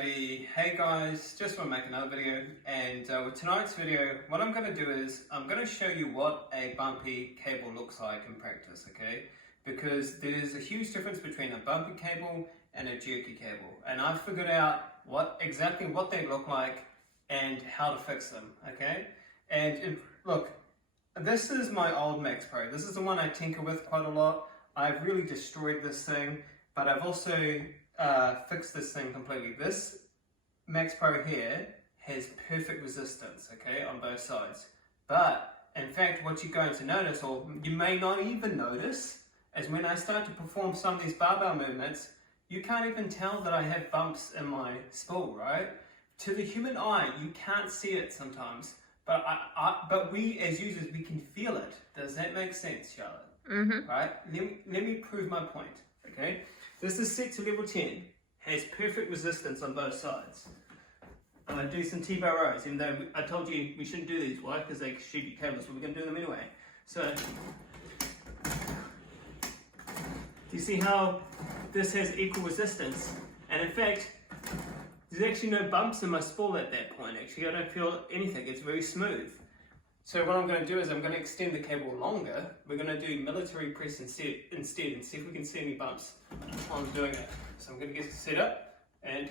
Alrighty, hey guys, just want to make another video, and with tonight's video, what I'm going to do is, I'm going to show you what a bumpy cable looks like in practice, okay? Because there's a huge difference between a bumpy cable and a jerky cable, and I've figured out exactly what they look like and how to fix them, okay? And look, this is my old Max Pro. This is the one I tinker with quite a lot. I've really destroyed this thing, but I've also fix this thing completely. This Max Pro here has perfect resistance, okay, on both sides. But in fact, what you're going to notice, or you may not even notice, is when I start to perform some of these barbell movements, you can't even tell that I have bumps in my spool, right? To the human eye, you can't see it sometimes, but but we as users, we can feel it. Does that make sense, Charlotte? Mm-hmm. Right? Let me prove my point, okay? This is set to level 10, has perfect resistance on both sides. I'm going to do some T-bar rows, even though I told you we shouldn't do these, why? Because they shoot your cables, but we're going to do them anyway. So, do you see how this has equal resistance? And in fact, there's actually no bumps in my spool at that point. Actually, I don't feel anything, it's very smooth. So what I'm going to do is I'm going to extend the cable longer. We're going to do military press instead and see if we can see any bumps while I'm doing it. So I'm going to get it set up, and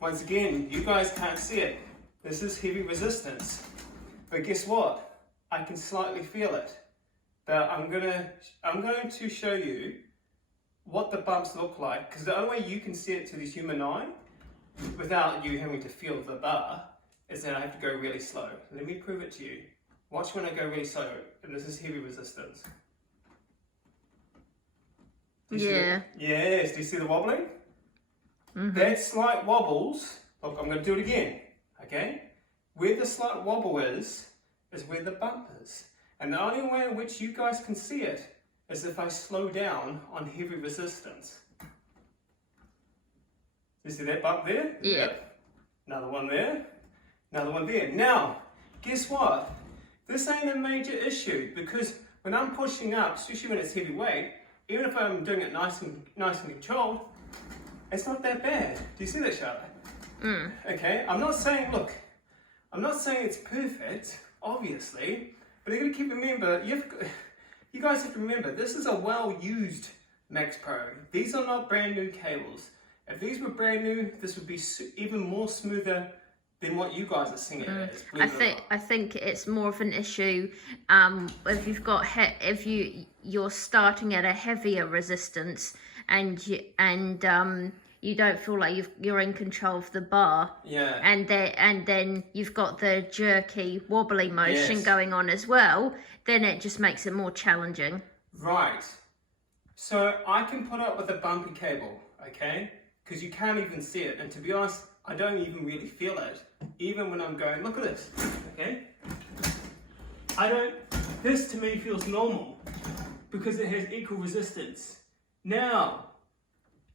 once again, you guys can't see it. This is heavy resistance. But guess what? I can slightly feel it. But I'm going to show you what the bumps look like, because the only way you can see it to the human eye without you having to feel the bar is that I have to go really slow. Let me prove it to you. Watch when I go really slow, and this is heavy resistance. Yeah. Yes, do you see the wobbling? Mm-hmm. That slight wobbles, look, I'm going to do it again, okay? Where the slight wobble is where the bump is. And the only way in which you guys can see it is if I slow down on heavy resistance. You see that bump there? Yeah. Yep. Another one there. Another one there. Now, guess what? This ain't a major issue, because when I'm pushing up, especially when it's heavy weight, even if I'm doing it nice and controlled, it's not that bad. Do you see that, Charlotte? Mm. Okay, I'm not saying it's perfect, obviously, but you got to remember, you guys have to remember, this is a well-used Max Pro. These are not brand new cables. If these were brand new, this would be even more smoother than what you guys are seeing it as. I think it's more of an issue if you've got you're starting at a heavier resistance and you don't feel like you're in control of the bar. Yeah. And then you've got the jerky wobbly motion going on as well. Then it just makes it more challenging. Right. So I can put up with a bumpy cable, okay? Because you can't even see it, and to be honest, I don't even really feel it, even when I'm going, look at this, okay? This to me feels normal, because it has equal resistance. Now,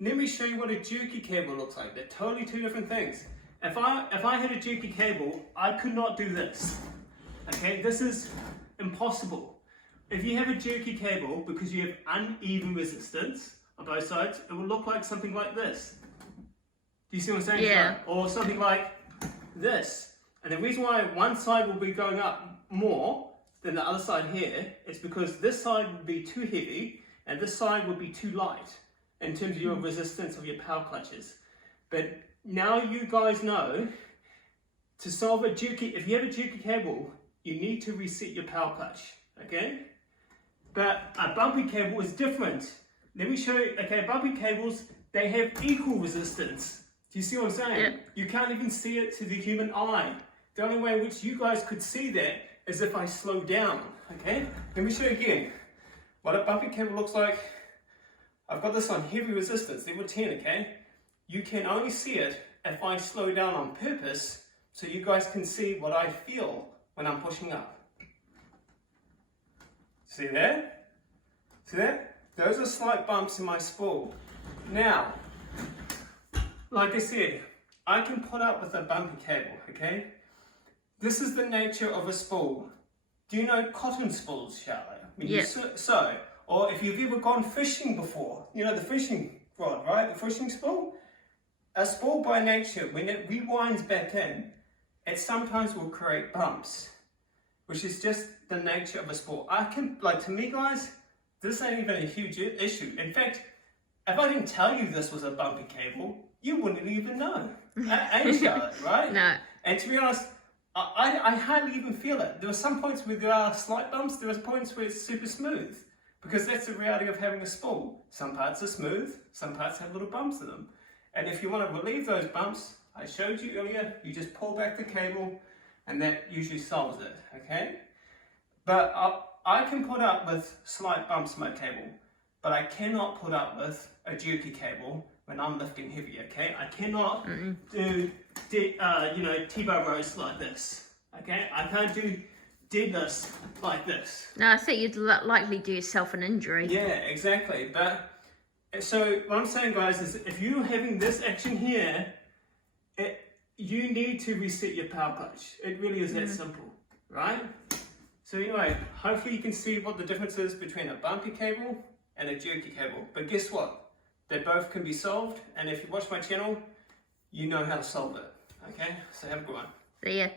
let me show you what a jerky cable looks like. They're totally two different things. If I had a jerky cable, I could not do this, okay? This is impossible. If you have a jerky cable, because you have uneven resistance on both sides, it will look like something like this. Do you see what I'm saying? Yeah. Or something like this. And the reason why one side will be going up more than the other side here is because this side would be too heavy and this side would be too light in terms of your resistance of your power clutches. But now you guys know, to solve a jerky, if you have a jerky cable, you need to reset your power clutch, okay? But a bumpy cable is different. Let me show you, okay, bumpy cables, they have equal resistance. Do you see what I'm saying? Yeah. You can't even see it to the human eye. The only way in which you guys could see that is if I slow down, okay? Let me show you again what a bumpy cable looks like. I've got this on heavy resistance, level 10, okay? You can only see it if I slow down on purpose so you guys can see what I feel when I'm pushing up. See that? See that? Those are slight bumps in my spool. Now, like I said, I can put up with a bumpy cable, okay? This is the nature of a spool. Do you know cotton spools, Charlotte? Yeah. So, or if you've ever gone fishing before, you know the fishing rod, right? The fishing spool? a spool by nature, when it rewinds back in, it sometimes will create bumps, which is just the nature of a spool. To me guys, this ain't even a huge issue. In fact, if I didn't tell you this was a bumpy cable, you wouldn't even know. Ain't Charlotte, right? No. And to be honest, I hardly even feel it. There were some points where there are slight bumps, there was points where it's super smooth. Because that's the reality of having a spool. Some parts are smooth, some parts have little bumps in them. And if you want to relieve those bumps, I showed you earlier, you just pull back the cable and that usually solves it, okay? But I can put up with slight bumps in my cable, but I cannot put up with a jerky cable when I'm lifting heavy, okay? I cannot do, T-bar rows like this, okay? I can't do deadlifts like this. No, I think you'd likely do yourself an injury. Yeah, exactly. But so what I'm saying, guys, is if you're having this action here, you need to reset your power clutch. It really is that simple, right? So anyway, hopefully you can see what the difference is between a bumpy cable and a jerky cable. But guess what? They both can be solved, and if you watch my channel, you know how to solve it. Okay? So have a good one. See ya.